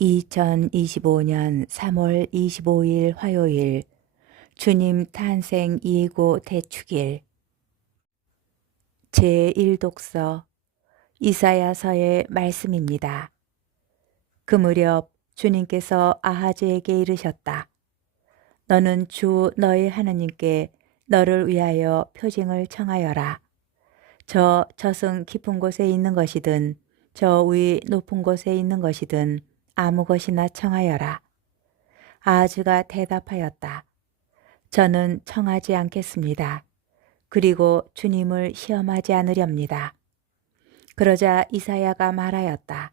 2025년 3월 25일 화요일 주님 탄생 예고 대축일 제1독서 이사야서의 말씀입니다. 그 무렵 주님께서 아하즈에게 이르셨다. 너는 주 너의 하나님께 너를 위하여 표징을 청하여라. 저 저승 깊은 곳에 있는 것이든 저 위 높은 곳에 있는 것이든 아무 것이나 청하여라. 아하즈가 대답하였다. 저는 청하지 않겠습니다. 그리고 주님을 시험하지 않으렵니다. 그러자 이사야가 말하였다.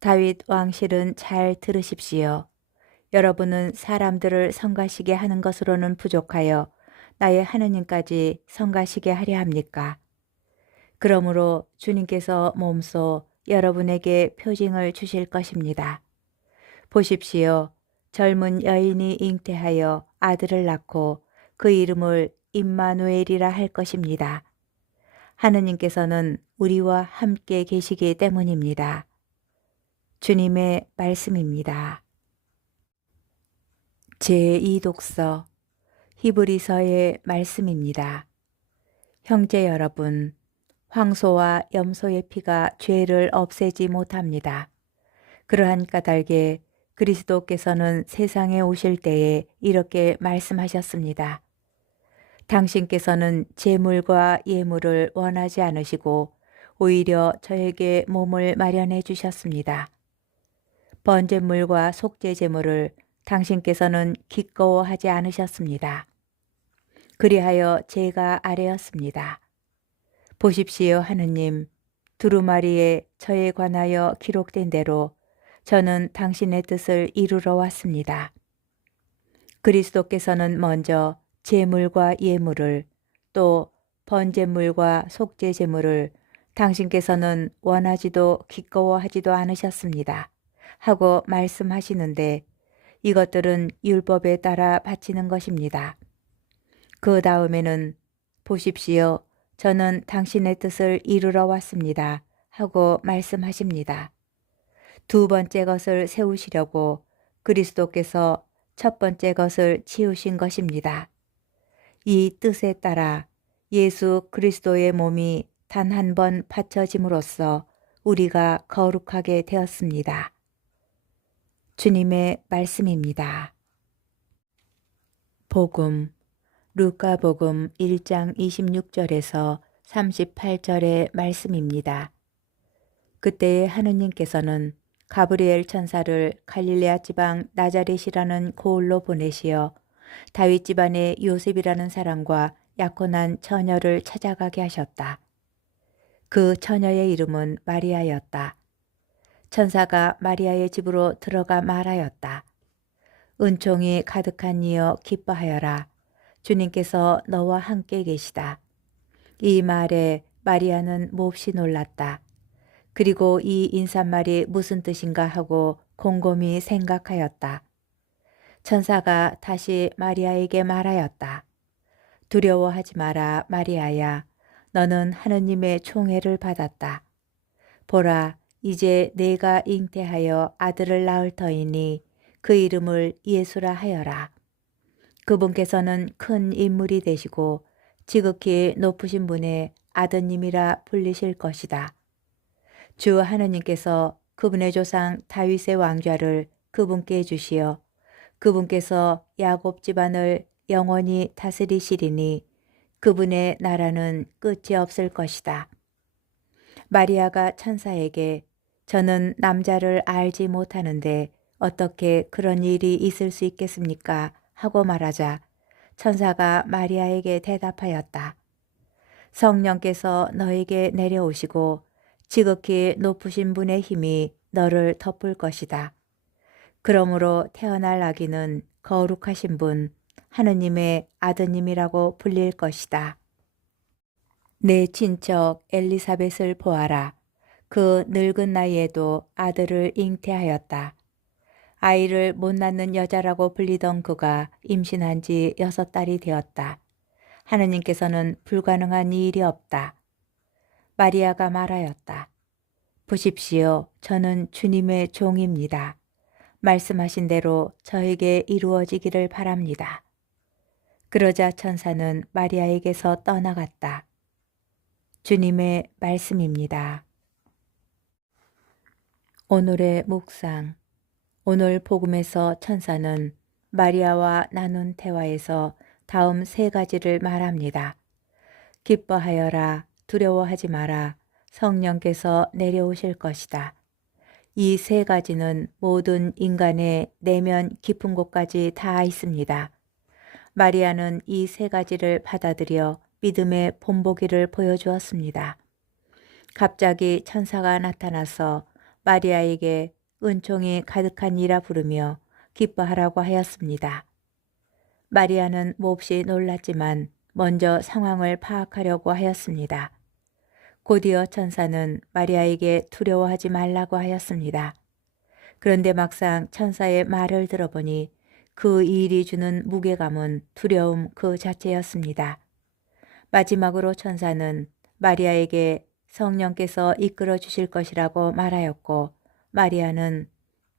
다윗 왕실은 잘 들으십시오. 여러분은 사람들을 성가시게 하는 것으로는 부족하여 나의 하느님까지 성가시게 하려 합니까? 그러므로 주님께서 몸소 여러분에게 표징을 주실 것입니다. 보십시오. 젊은 여인이 잉태하여 아들을 낳고 그 이름을 임마누엘이라 할 것입니다. 하느님께서는 우리와 함께 계시기 때문입니다. 주님의 말씀입니다. 제2독서 히브리서의 말씀입니다. 형제 여러분, 황소와 염소의 피가 죄를 없애지 못합니다. 그러한 까닭에 그리스도께서는 세상에 오실 때에 이렇게 말씀하셨습니다. 당신께서는 제물과 예물을 원하지 않으시고 오히려 저에게 몸을 마련해 주셨습니다. 번제물과 속죄제물을 당신께서는 기꺼워하지 않으셨습니다. 그리하여 제가 아뢰었습니다. 보십시오 하느님, 두루마리에 저에 관하여 기록된 대로 저는 당신의 뜻을 이루러 왔습니다. 그리스도께서는 먼저 제물과 예물을 또 번제물과 속죄제물을 당신께서는 원하지도 기꺼워하지도 않으셨습니다. 하고 말씀하시는데 이것들은 율법에 따라 바치는 것입니다. 그 다음에는 보십시오. 저는 당신의 뜻을 이루러 왔습니다. 하고 말씀하십니다. 두 번째 것을 세우시려고 그리스도께서 첫 번째 것을 치우신 것입니다. 이 뜻에 따라 예수 그리스도의 몸이 단 한 번 바쳐짐으로써 우리가 거룩하게 되었습니다. 주님의 말씀입니다. 복음 루카복음 1장 26절에서 38절의 말씀입니다. 그때에 하느님께서는 가브리엘 천사를 갈릴레아 지방 나자렛이라는 고을로 보내시어 다윗 집안의 요셉이라는 사람과 약혼한 처녀를 찾아가게 하셨다. 그 처녀의 이름은 마리아였다. 천사가 마리아의 집으로 들어가 말하였다. 은총이 가득한 이여 기뻐하여라. 주님께서 너와 함께 계시다. 이 말에 마리아는 몹시 놀랐다. 그리고 이 인사말이 무슨 뜻인가 하고 곰곰이 생각하였다. 천사가 다시 마리아에게 말하였다. 두려워하지 마라, 마리아야. 너는 하느님의 총애를 받았다. 보라, 이제 내가 잉태하여 아들을 낳을 터이니 그 이름을 예수라 하여라. 그분께서는 큰 인물이 되시고 지극히 높으신 분의 아드님이라 불리실 것이다. 주 하느님께서 그분의 조상 다윗의 왕좌를 그분께 주시어 그분께서 야곱 집안을 영원히 다스리시리니 그분의 나라는 끝이 없을 것이다. 마리아가 천사에게 저는 남자를 알지 못하는데 어떻게 그런 일이 있을 수 있겠습니까? 하고 말하자 천사가 마리아에게 대답하였다. 성령께서 너에게 내려오시고 지극히 높으신 분의 힘이 너를 덮을 것이다. 그러므로 태어날 아기는 거룩하신 분, 하느님의 아드님이라고 불릴 것이다. 내 친척 엘리사벳을 보아라. 그 늙은 나이에도 아들을 잉태하였다. 아이를 못 낳는 여자라고 불리던 그가 임신한 지 6달이 되었다. 하느님께서는 불가능한 일이 없다. 마리아가 말하였다. 보십시오. 저는 주님의 종입니다. 말씀하신 대로 저에게 이루어지기를 바랍니다. 그러자 천사는 마리아에게서 떠나갔다. 주님의 말씀입니다. 오늘의 묵상. 오늘 복음에서 천사는 마리아와 나눈 대화에서 다음 세 가지를 말합니다. 기뻐하여라, 두려워하지 마라, 성령께서 내려오실 것이다. 이 세 가지는 모든 인간의 내면 깊은 곳까지 닿아 있습니다. 마리아는 이 세 가지를 받아들여 믿음의 본보기를 보여주었습니다. 갑자기 천사가 나타나서 마리아에게 은총이 가득하니라 부르며 기뻐하라고 하였습니다. 마리아는 몹시 놀랐지만 먼저 상황을 파악하려고 하였습니다. 곧이어 천사는 마리아에게 두려워하지 말라고 하였습니다. 그런데 막상 천사의 말을 들어보니 그 일이 주는 무게감은 두려움 그 자체였습니다. 마지막으로 천사는 마리아에게 성령께서 이끌어 주실 것이라고 말하였고, 마리아는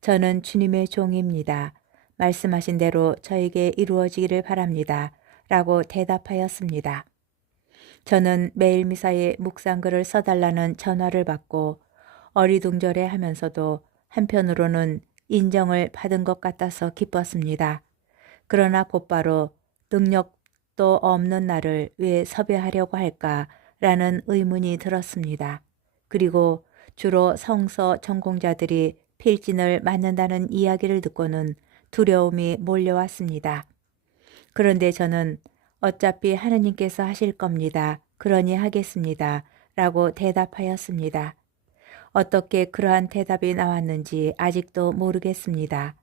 저는 주님의 종입니다. 말씀하신 대로 저에게 이루어지기를 바랍니다. 라고 대답하였습니다. 저는 매일 미사에 묵상글을 써달라는 전화를 받고 어리둥절해 하면서도 한편으로는 인정을 받은 것 같아서 기뻤습니다. 그러나 곧바로 능력도 없는 나를 왜 섭외하려고 할까라는 의문이 들었습니다. 그리고 주로 성서 전공자들이 필진을 맞는다는 이야기를 듣고는 두려움이 몰려왔습니다. 그런데 저는 어차피 하느님께서 하실 겁니다. 그러니 하겠습니다. 라고 대답하였습니다. 어떻게 그러한 대답이 나왔는지 아직도 모르겠습니다.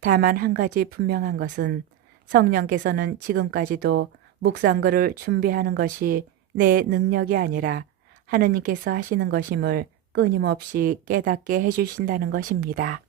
다만 한 가지 분명한 것은 성령께서는 지금까지도 묵상글을 준비하는 것이 내 능력이 아니라 하느님께서 하시는 것임을 끊임없이 깨닫게 해주신다는 것입니다.